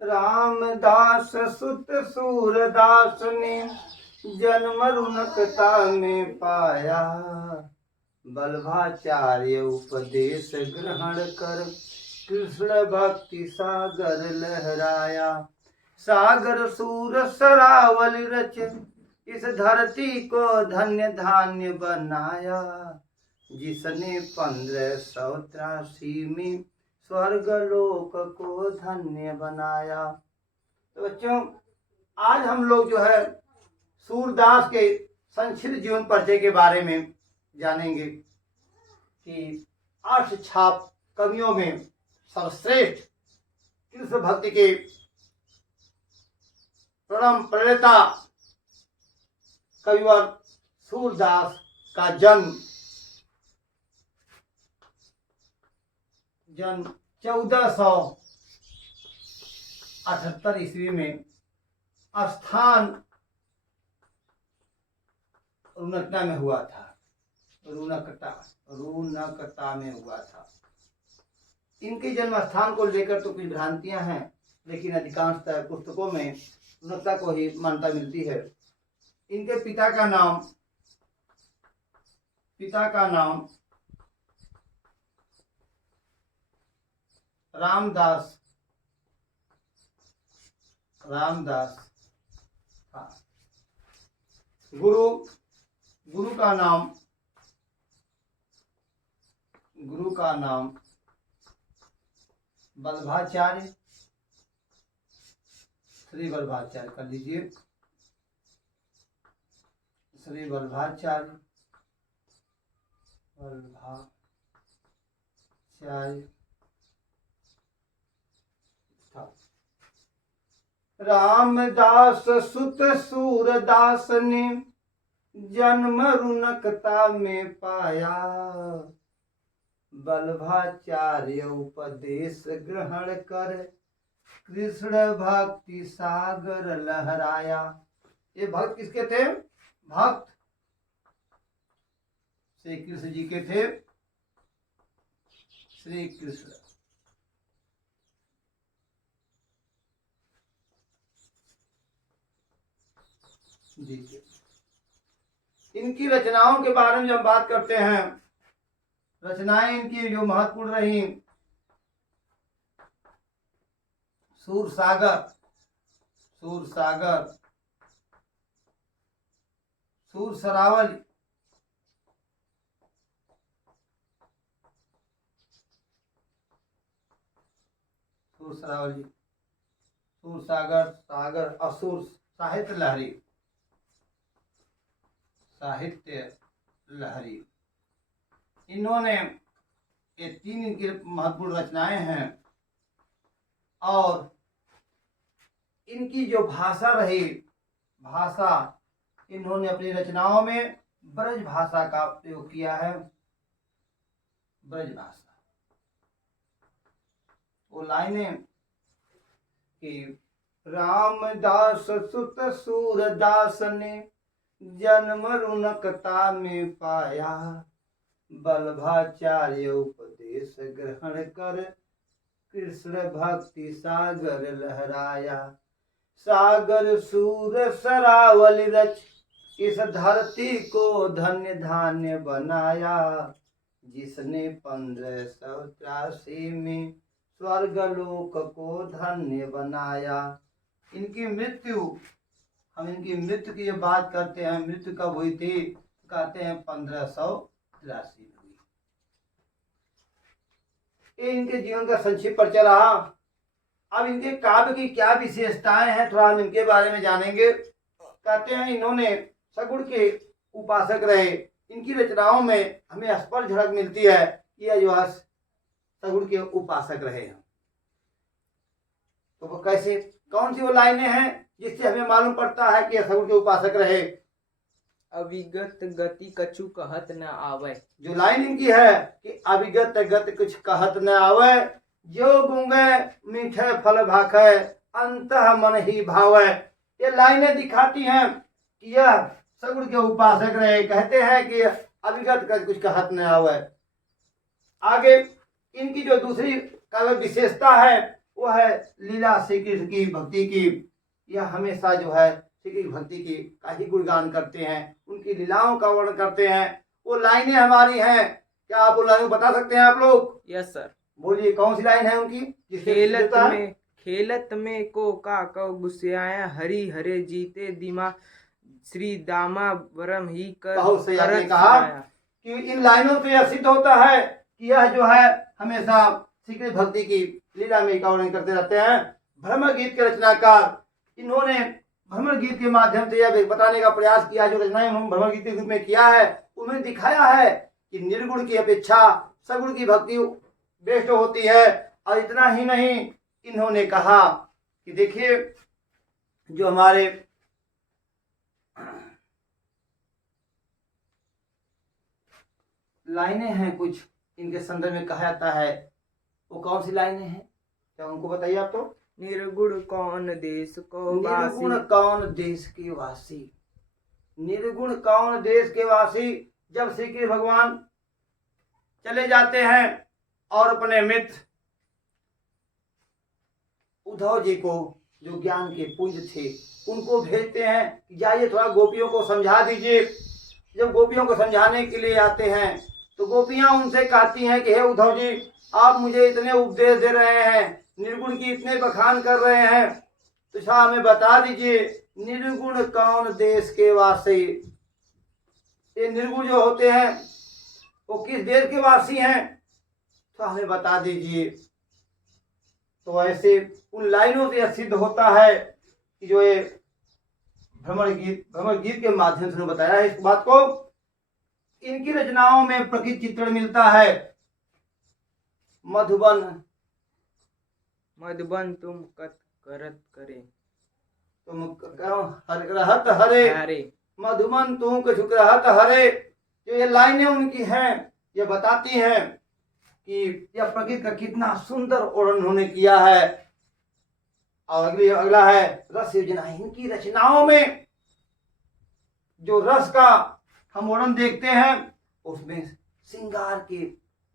रामदास सुत सूरदास ने जन्म रुनकता में पाया। बल्भाचार्य उपदेश ग्रहण कर कृष्ण भक्ति सागर लहराया। सागर सूर सरावल रच इस धरती को धन्य धान्य बनाया। जिसने 1583 में स्वर्ग लोक को धन्य बनाया। तो बच्चों, आज हम लोग जो है सूरदास के संक्षिप्त जीवन परिचय के बारे में जानेंगे कि 8 छाप कवियों में सर्वश्रेष्ठ कृष्ण भक्ति के परम प्रणेता कविवर सूरदास का जन्म 1478 ईस्वी में स्थान रुनकटा में हुआ था। रुनकटा में हुआ था। इनके जन्म स्थान को लेकर तो कुछ भ्रांतियां हैं, लेकिन अधिकांशतः पुस्तकों में रुनकटा को ही मान्यता मिलती है। इनके पिता का नाम रामदास था। गुरु का नाम बल्भाचार्य, श्री बल्भाचार्य कर लीजिए, श्री बल्भाचार्य था। रामदास सुत सूरदास ने जन्म रुनकता में पाया। बल्भाचार्य उपदेश ग्रहण कर कृष्ण भक्ति सागर लहराया। ये भक्त किसके थे? भक्त श्री कृष्ण जी के थे। श्री कृष्ण जी के। इनकी रचनाओं के बारे में जब बात करते हैं, रचनाएं इनकी जो महत्वपूर्ण रही, सूर सागर, सूर सरावली, सूर सागर, असुर, साहित्य लहरी। इन्होंने ये 3 इनकी महत्वपूर्ण रचनाएं हैं। और इनकी जो भाषा रही, इन्होंने अपनी रचनाओं में ब्रज भाषा का प्रयोग किया है। ब्रज भाषा, वो लाइनें कि रामदास सुत सूरदास ने जन्म रुनकता में पाया। बल्भाचार्य उपदेश ग्रहण कर कृष्ण भक्ति सागर लहराया। सागर सूर सरावल रच इस धरती को धन्य धान्य बनाया। जिसने 1583 में स्वर्ग लोक को धन्य बनाया। इनकी मृत्यु, हम इनकी मृत्यु की जब बात करते हैं, मृत्यु कब हुई थी, कहते हैं 1583 में हुई। ये इनके जीवन का संक्षिप्त परिचय रहा। अब इनके काव्य की क्या विशेषताएं हैं, थोड़ा हम इनके बारे में जानेंगे। कहते हैं इन्होंने सगुण के उपासक रहे। इनकी रचनाओं में हमें स्पष्ट झलक मिलती है कि यह जो सगुण के उपासक रहे हैं। तो वो कैसे, कौन सी वो लाइनें हैं जिससे हमें मालूम पड़ता है कि सगुण के उपासक रहे? अविगत गति कछु कहत न आवे। जो लाइन इनकी है कि अविगत गति कुछ कहत न आवे, जो गूंगे मीठे फल भाखे अंतः मन ही भावे। ये लाइनें दिखाती हैं कि यह सगुण के उपासक रहे। कहते हैं कि अविगत गति कुछ कहत न आवे। आगे इनकी जो दूसरी काव्य विशेषता है वो है लीला श्री कृष्ण की भक्ति की। यह हमेशा जो है श्री कृष्ण भक्ति की का ही गुणगान करते हैं, उनकी लीलाओं का वर्णन करते हैं। वो लाइनें हमारी हैं, क्या आप वो लाइनें बता सकते हैं आप लोग? Yes sir. बोलिए कौन सी लाइन है उनकी जिससे सिद्ध होता है? खेलत में को का कव गुस्साया, हरि हरे जीते दिमा, श्री दामा वरम ही कर बहुत सही आपने करत कहा सुनाया। कि इन लाइनों से यह सिद्ध होता है कि यह जो है हमेशा श्री कृष्ण भक्ति की लीला में का वर्णन करते रहते हैं। भ्रमर गीत के रचनाकार, इन्होंने भ्रमर गीत के माध्यम से यह बताने का प्रयास किया, जो रचनाएं उन्होंने भ्रमर गीत के रूप में किया है, उन्होंने दिखाया है कि निर्गुण की अपेक्षा सगुण की भक्ति बेस्ट होती है। और इतना ही नहीं, इन्होंने कहा कि देखिए जो हमारे लाइनें हैं कुछ इनके संदर्भ में कहा जाता है, वो कौन सी लाइनें हैं, क्या उनको बताइए आप? तो निर्गुण कौन देश को वासी, निर्गुण कौन देश के वासी, निर्गुण कौन देश के वासी। जब श्री कृष्ण भगवान चले जाते हैं और अपने मित्र उद्धव जी को, जो ज्ञान के पुंज थे, उनको भेजते हैं कि जाइए थोड़ा गोपियों को समझा दीजिए। जब गोपियों को समझाने के लिए आते हैं तो गोपियां उनसे कहती हैं कि हे उद्धव जी, आप मुझे इतने उपदेश दे रहे हैं, निर्गुण की इतने बखान कर रहे हैं, तो क्या हमें बता दीजिए निर्गुण कौन देश के वासी। ये निर्गुण जो होते हैं वो किस देश के वासी हैं, तो हमें बता दीजिए। तो ऐसे उन लाइनों से यह सिद्ध होता है कि जो ये भ्रमर गीत के माध्यम से बताया है इस बात को। इनकी रचनाओं में प्रकृति चित्रण मिलता है। मधुबन मधुबन तुम कत करत करे, तुम रहत हरे, हरे मधुबन तुम कछुक रहत हरे। जो ये लाइनें उनकी हैं, ये बताती हैं कि यह प्रकृति का कितना सुंदर वर्णन उन्होंने किया है। और अगला है रस योजना। इनकी रचनाओं में जो रस का हम वर्णन देखते हैं, उसमें श्रृंगार के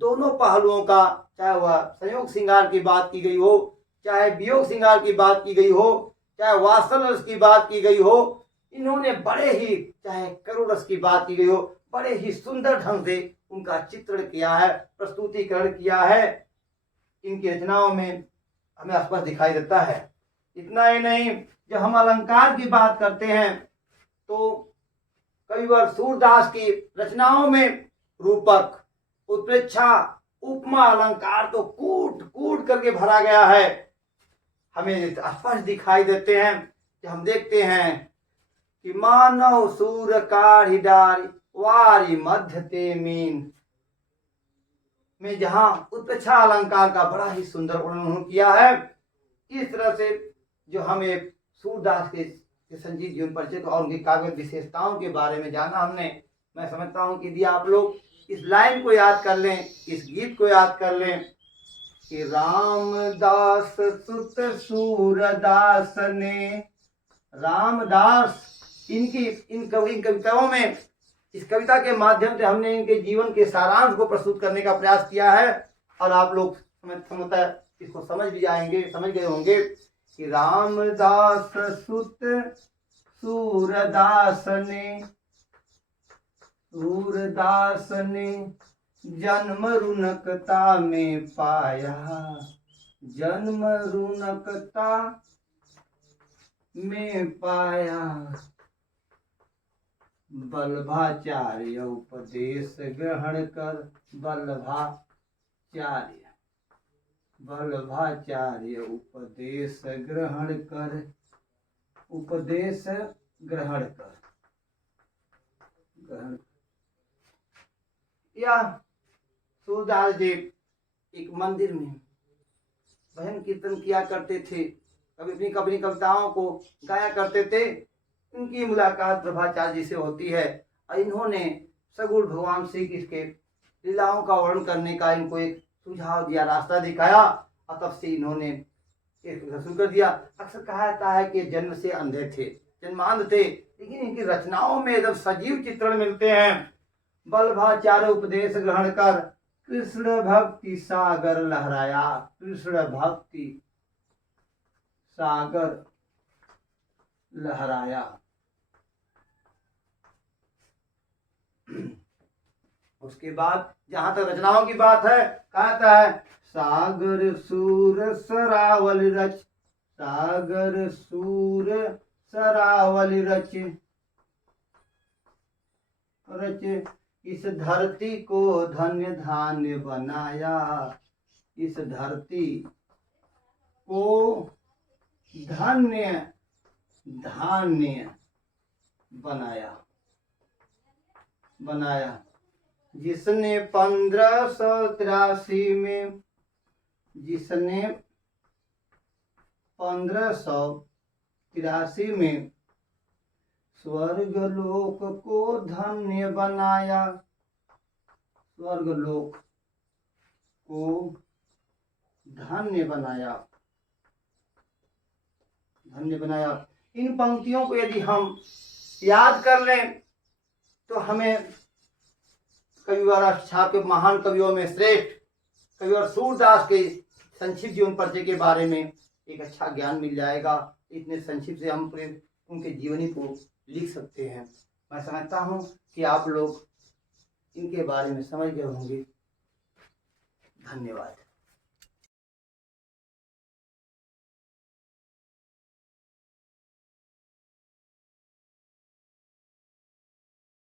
दोनों पहलुओं का, चाहे वह संयोग श्रृंगार की बात की गई हो, चाहे वियोग श्रृंगार की बात की गई हो, चाहे वात्सल्य रस की बात की गई हो, इन्होंने बड़े ही, चाहे करुण रस की बात की गई हो, बड़े ही सुंदर ढंग से उनका चित्रण किया है, प्रस्तुतिकरण किया है। इनकी रचनाओं में हमें स्पष्ट दिखाई देता है। इतना ही नहीं, जब हम अलंकार की बात करते हैं तो कविवर सूरदास की रचनाओं में रूपक, उत्प्रेक्षा, उपमा, अलंकार तो कूट कूट करके भरा गया है, हमें स्पष्ट दिखाई देते हैं। कि हम देखते हैं कि मानव सूर काढ़ी डारी वारी मध्य ते मीन में जहां उत्प्रेक्षा अलंकार का बड़ा ही सुंदर वर्णन किया है। इस तरह से जो हमें सूरदास के संजीव जीवन परिचय और उनकी काव्य विशेषताओं के बारे में जाना हमने, मैं समझता हूं कि यदि आप लोग इस लाइन को याद कर लें, इस गीत को याद कर लें कि रामदास सुत सूरदास ने, रामदास, इन कविताओं में, इस कविता के माध्यम से हमने इनके जीवन के सारांश को प्रस्तुत करने का प्रयास किया है। और आप लोग समझता है इसको समझ भी जाएंगे, समझ गए होंगे कि रामदास सुत सूरदास ने जन्म रुनकता में पाया, जन्म रुनकता में पाया, बल्लभाचार्य उपदेश ग्रहण कर, बल्लभाचार्य उपदेश ग्रहण कर, उपदेश ग्रहण कर, या सूरदास जी एक मंदिर में भजन कीर्तन किया करते थे, कभी अपनी कविताओं को गाया करते थे। इनकी मुलाकात प्रभाचार्य जी से होती है और इन्होंने सगुण भगवान श्री कृष्ण के लीलाओं का वर्णन करने का इनको एक सुझाव दिया, रास्ता दिखाया, और तब से इन्होंने एक शुरू कर दिया। अक्सर कहा जाता है कि जन्म से अंधे थे, जन्मांध थे, लेकिन इनकी रचनाओं में जब सजीव चित्रण मिलते हैं। बल्लभाचार्य उपदेश ग्रहण कर, कृष्ण भक्ति सागर लहराया, कृष्ण भक्ति सागर लहराया। उसके बाद जहां तक रचनाओं की बात है, कहता है सागर सूर सरावल रच, सागर सूर सरावल रच, रच इस धरती को धन्य धान्य बनाया, इस धरती को धन्य धान्य बनाया, बनाया। जिसने 1583 में, जिसने 1583 में स्वर्ग लोक को धन्य बनाया, स्वर्ग लोक को धन्य बनाया, धन्य बनाया। इन पंक्तियों को यदि हम याद कर लें तो हमें कविवर छाप के महान कवियों में श्रेष्ठ कविवर सूरदास के संक्षिप्त जीवन परिचय के बारे में एक अच्छा ज्ञान मिल जाएगा। इतने संक्षिप्त से हम पूरे उनके जीवनी को लिख सकते हैं। मैं समझता हूँ कि आप लोग इनके बारे में समझ गए होंगे। धन्यवाद।